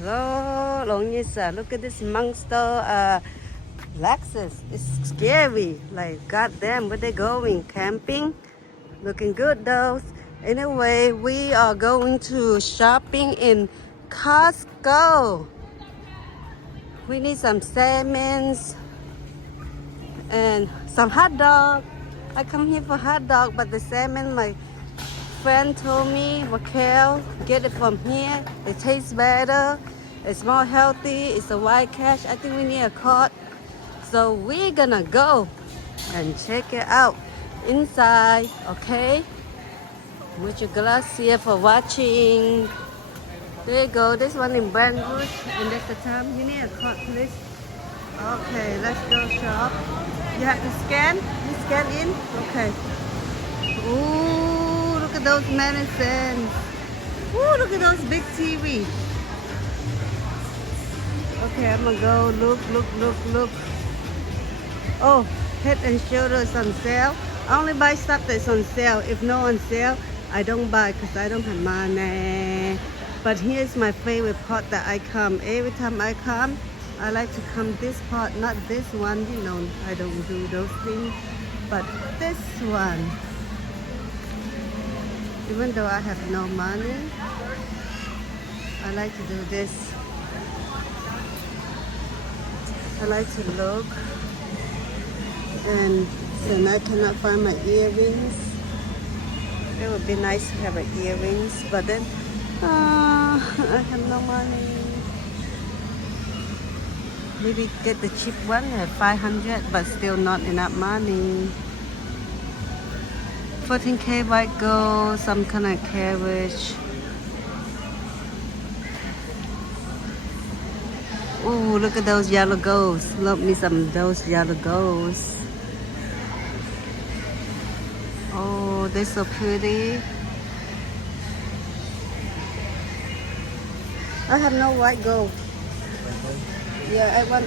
Hello, Longisa. Look at this monster Lexus. It's scary. Like, goddamn, where they going? Camping? Looking good though. Anyway, we are going to shopping in Costco. We need some salmons and some hot dog. I come here for hot dog, but the salmon, my friend told me, Raquel, get it from here. It tastes better. It's more healthy. It's a white cash. I think we need a cart. So we're gonna go and check it out inside, okay? Muchas gracias for watching. There you go. This one in Brentwood. And that's the time. You need a cart, please. Okay, let's go shop. You have to scan? You scan in? Okay. Ooh, look at those medicines. Ooh, look at those big TV. Okay, I'm gonna go look. Oh, Head and Shoulders on sale. I only buy stuff that's on sale. If no on sale, I don't buy because I don't have money. But here's my favorite pot that I come. Every time I come, I like to come this pot, not this one. You know, I don't do those things. But this one. Even though I have no money, I like to do this. I like to look. And then I cannot find my earrings. It would be nice to have earrings, but then I have no money. Maybe get the cheap one at 500, but still not enough money. 14K white gold, some kind of carriage. Ooh, look at those yellow golds. Love me some of those yellow golds. Oh, they're so pretty. I have no white gold. Yeah, I want,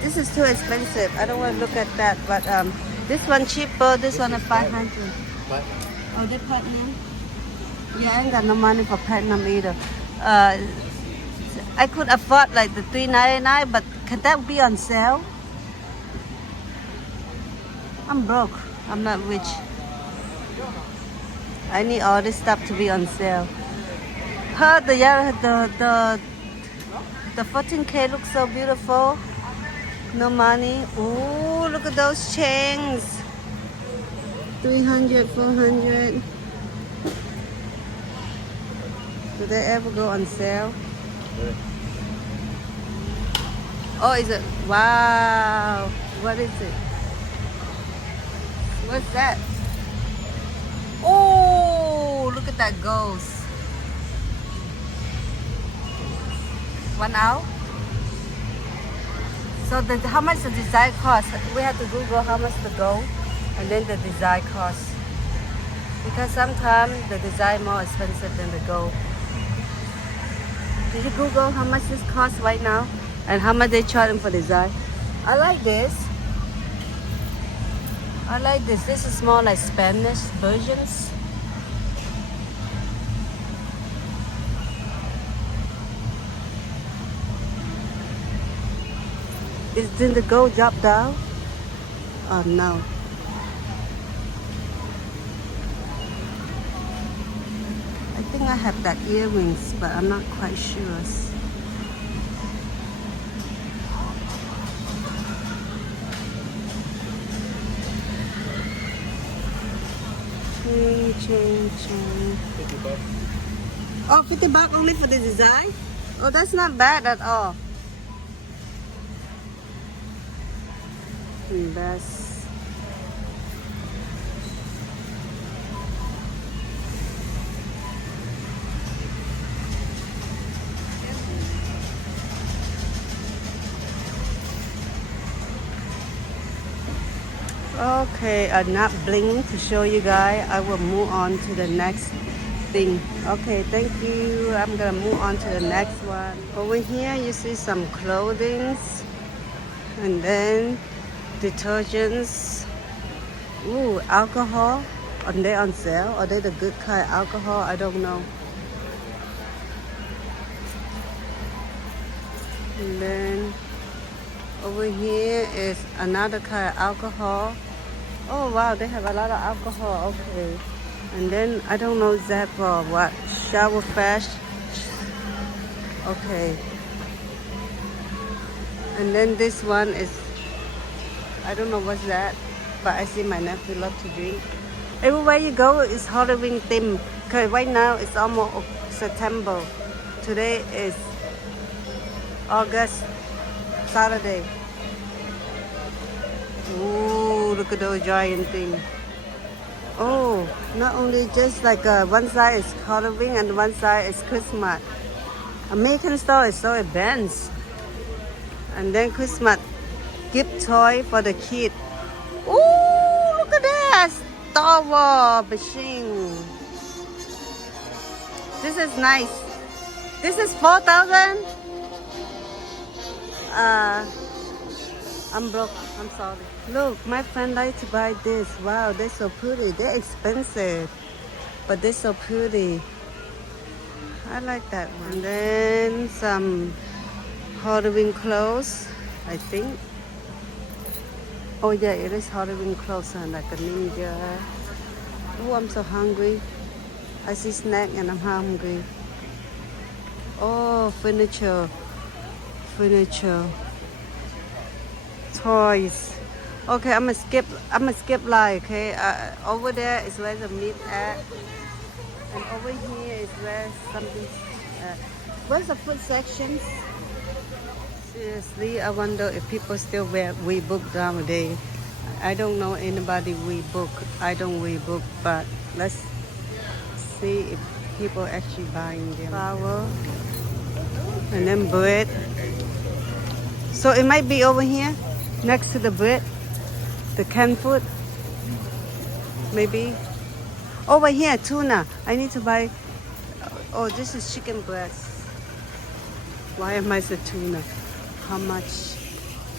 this is too expensive. I don't want to look at that, but this one cheaper, this one at 500. What? Oh, they platinum? Yeah, I ain't got no money for platinum either. I could afford like the $3.99, but can that be on sale? I'm broke. I'm not rich. I need all this stuff to be on sale. Heard the 14K looks so beautiful. No money. Ooh, look at those chains. 300, 400. Do they ever go on sale? Oh, is it? Wow. What is it? What's that? Oh, look at that ghost. 1 hour? So how much the design cost? We have to Google how much the gold and then the design cost. Because sometimes the design more expensive than the gold. Did you Google how much this costs right now? And how much they charging for design? I like this. I like this. This is more like Spanish versions. Did the gold drop down? Oh no. I think I have that earrings, but I'm not quite sure. Chain. 50 bucks. Oh, 50 bucks only for the design? Oh, that's not bad at all. That's okay. I'm not bling to show you guys. I will move on to the next thing. Okay, thank you. I'm gonna move on to the next one. Over here you see some clothing and then detergents. Ooh, alcohol. Are they on sale? Are they the good kind of alcohol? I don't know. And then over here is another kind of alcohol. Oh wow, they have a lot of alcohol. Okay. And then I don't know that for what. Shower fresh. Okay. And then this one is, I don't know what's that, but I see my nephew love to drink. Everywhere you go is Halloween theme. Cause right now it's almost September. Today is August, Saturday. Ooh, look at those giant things. Oh, not only just like one side is Halloween and one side is Christmas. American store is so advanced. And then Christmas gift toy for the kid. Ooh, look at that! Star Wars machine. This is nice. This is 4,000. I'm broke. I'm sorry. Look, my friend likes to buy this. Wow, they're so pretty. They're expensive, but they're so pretty. I like that one. And then some Halloween clothes, I think. Oh yeah, it is Halloween clothes, like a ninja. Oh, I'm so hungry. I see snack and I'm hungry. Oh, furniture. Toys. Okay, I'm gonna skip line, okay? Over there is where the meat at. And over here is where something, where's the food sections? Seriously, I wonder if people still wear Weebook nowadays. I don't know anybody Weebook. I don't Weebook, but let's see if people actually buying them. Flour. And then bread. So it might be over here, next to the bread, the canned food. Maybe. Over here, tuna. I need to buy. Oh, this is chicken breast. Why am I saying tuna? How much?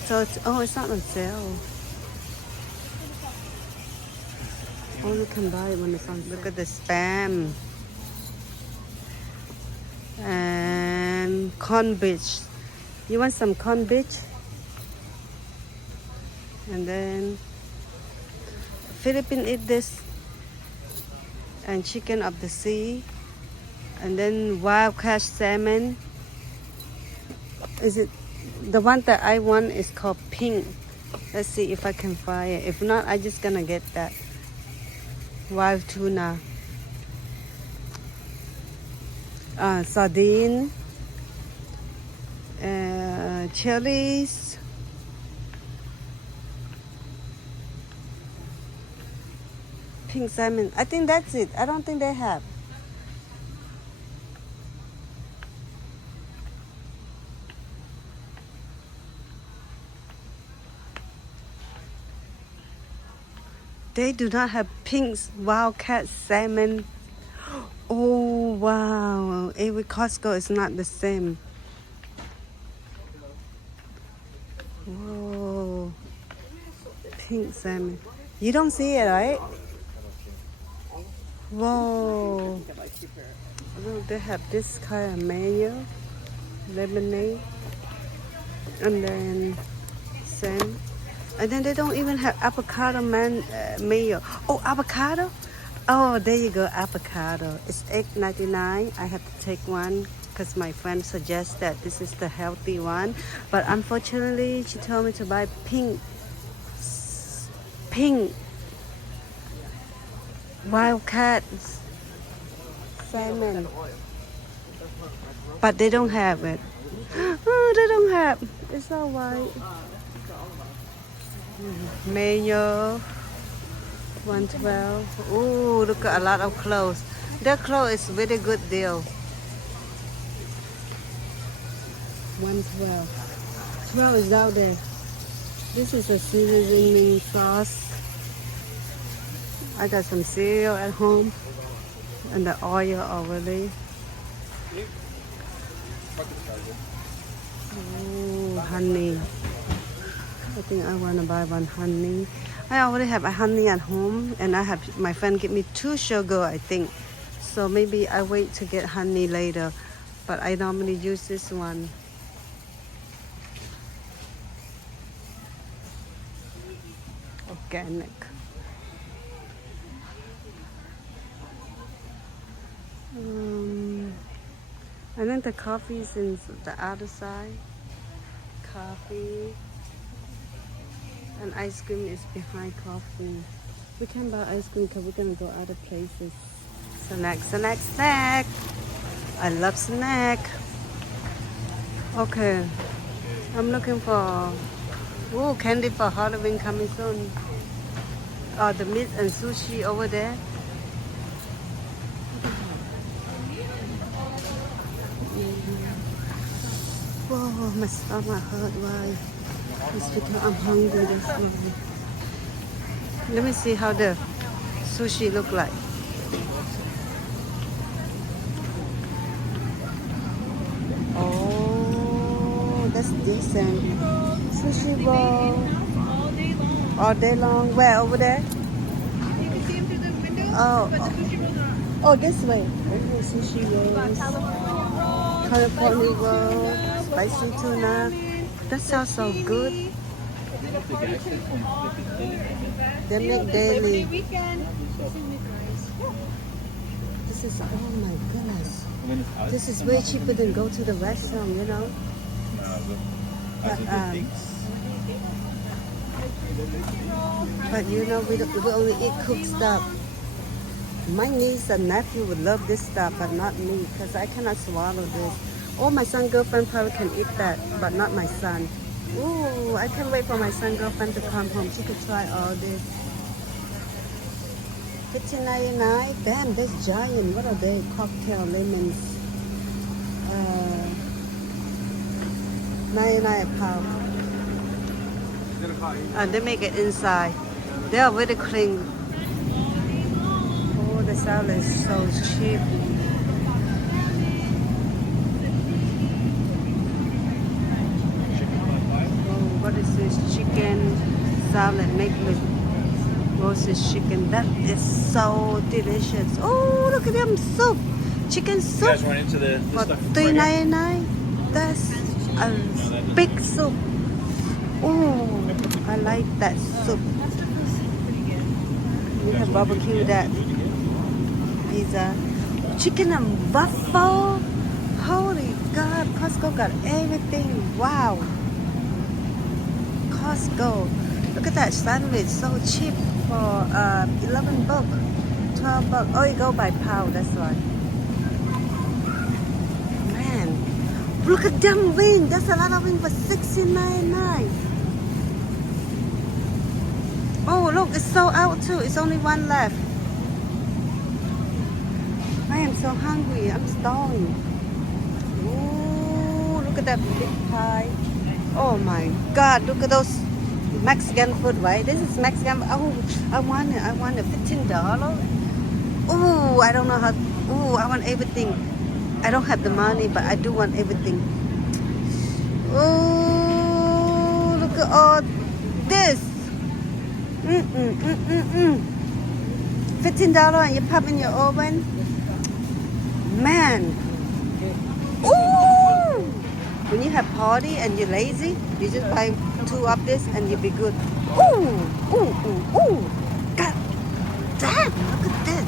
So it's, oh, it's not on sale. Oh, you can buy it when it's on sale. Look at the spam. And corn beach. You want some corn beach? And then Philippines eat this. And chicken of the sea. And then wild catch salmon. Is it the one that I want is called pink? Let's see if I can find it. If not, I just gonna get that wild tuna. Sardine, chilies, pink salmon. I think that's it. I don't think they have. They do not have pink wildcat salmon. Oh wow! Every Costco is not the same. Whoa! Pink salmon. You don't see it, right? Whoa! Look, they have this kind of mayo, lemonade, and then same. And then they don't even have avocado mayo. Oh, avocado? Oh, there you go, avocado. It's $8.99. I have to take one because my friend suggests that this is the healthy one. But unfortunately, she told me to buy pink wildcat salmon. But they don't have it. Oh, they don't have. It's all white. Mayo, 112. Ooh, look at a lot of clothes. Their clothes is very good deal. 112. 12 is out there. This is a seasoning sauce. I got some cereal at home and the oil already. Ooh, honey. I think I want to buy one honey. I already have a honey at home, and I have my friend give me 2 sugar, I think. So maybe I wait to get honey later. But I normally use this one. organic. I think the coffee is in the other side. Coffee. And ice cream is behind coffee. We can buy ice cream because we're gonna go other places. Snack, snack, snack. I love snack. Okay. I'm looking for candy for Halloween coming soon. Oh, the meat and sushi over there. Whoa, my stomach hurt. Why? It's because I'm hungry. That's why. Let me see how the sushi look like. Oh, that's decent. Sushi roll. All day long. Where? Over there? You can see them through the window, Oh, but the sushi rolls are on. oh, this way. Oh, sushi rolls. California roll. Spicy tuna. That sounds so good. They make daily. This is, oh my goodness. This is way cheaper than go to the restaurant, you know? But you know, we only eat cooked stuff. My niece and nephew would love this stuff, but not me, because I cannot swallow this. Oh, my son girlfriend probably can eat that, but not my son. Ooh, I can't wait for my son girlfriend to come home. She could try all this. $15.99. Damn, that's giant. What are they? Cocktail lemons. 99 a pound. And they make it inside. They are very clean. Oh, the salad is so cheap. Oh, what is this? Chicken salad made with roasted chicken. That is so delicious. Oh, look at them soup. Chicken You soup guys run into the for stuff from $3.99. That's a big soup. Oh, I like that soup. We have barbecue that pizza. Chicken and waffle. Holy God, Costco got everything. Wow. Costco. Look at that sandwich, so cheap for $11, $12. Oh, you go by pound, that's why. Man, look at them wings. That's a lot of wings for $16.99. Oh, look, it's sold out too. It's only one left. I am so hungry. I'm starving. Ooh, look at that big pie. Oh my God, look at those Mexican food, right? This is Mexican. Oh, I want it. $15. Oh, I don't know how. Oh, I want everything. I don't have the money, but I do want everything. Oh, look at all this. $15 and you pop in your oven. Man. Ooh. When you have party and you're lazy, you just buy 2 of this and you'll be good. Ooh, ooh, ooh, ooh. God damn, look at this.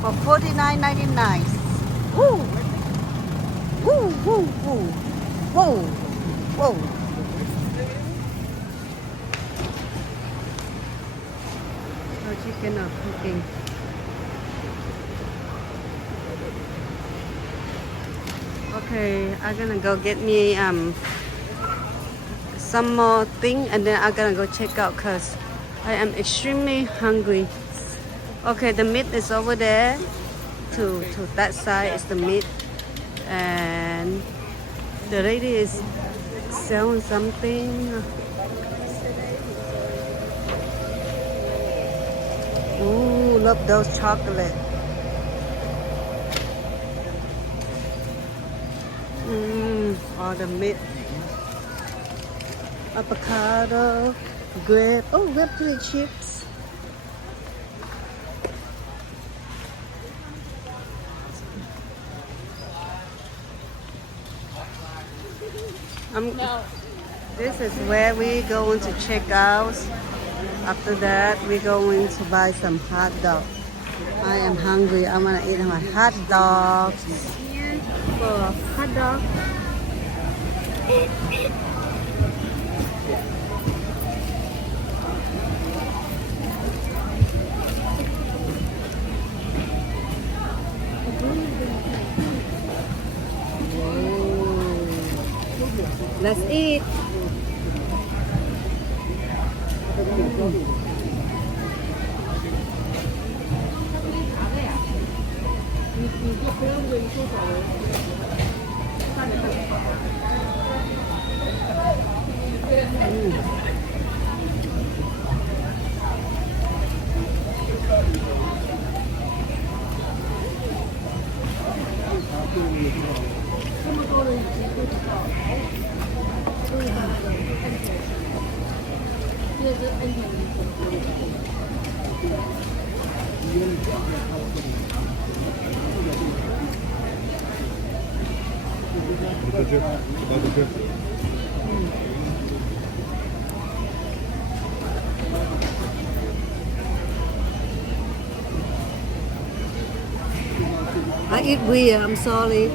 For $49.99. Woo. Woo, woo, woo. Whoa, whoa. Oh, chicken are cooking. Okay, I'm gonna go get me some more thing and then I'm gonna go check out because I am extremely hungry. Okay, the meat is over there. To that side is the meat, and the lady is selling something. Ooh, love those chocolate. All the meat. Avocado, grape. Oh, grape chili chips. No. This is where we going to check out After that, we're going to buy some hot dog. I am hungry. I want to eat my hot dogs. Here for hot dog. Let's eat. I eat weird. I'm sorry.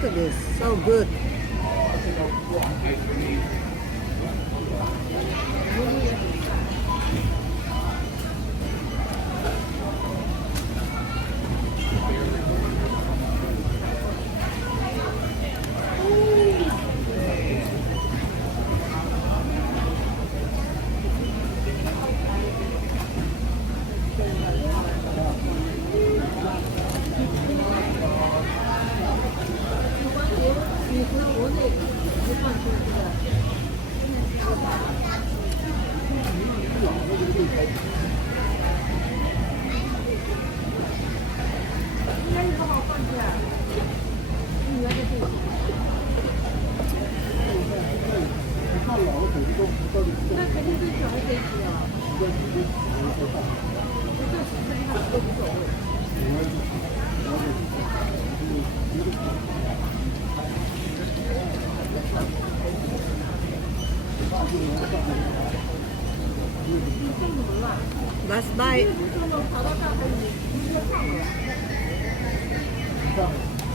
Look at this, so good. Last bite.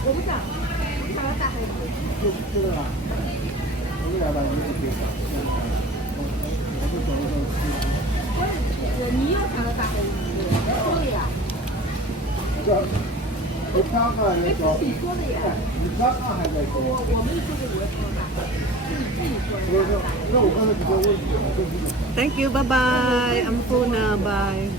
我不想，我想要大黑鱼。你又想要大黑鱼？说的呀。你刚刚那个，你说的呀。你刚刚还在说。我没说过我要想要大黑鱼，是你自己说的。不是，那我刚才直接问你了，就是。Thank you. Bye bye. I'm full now. Bye.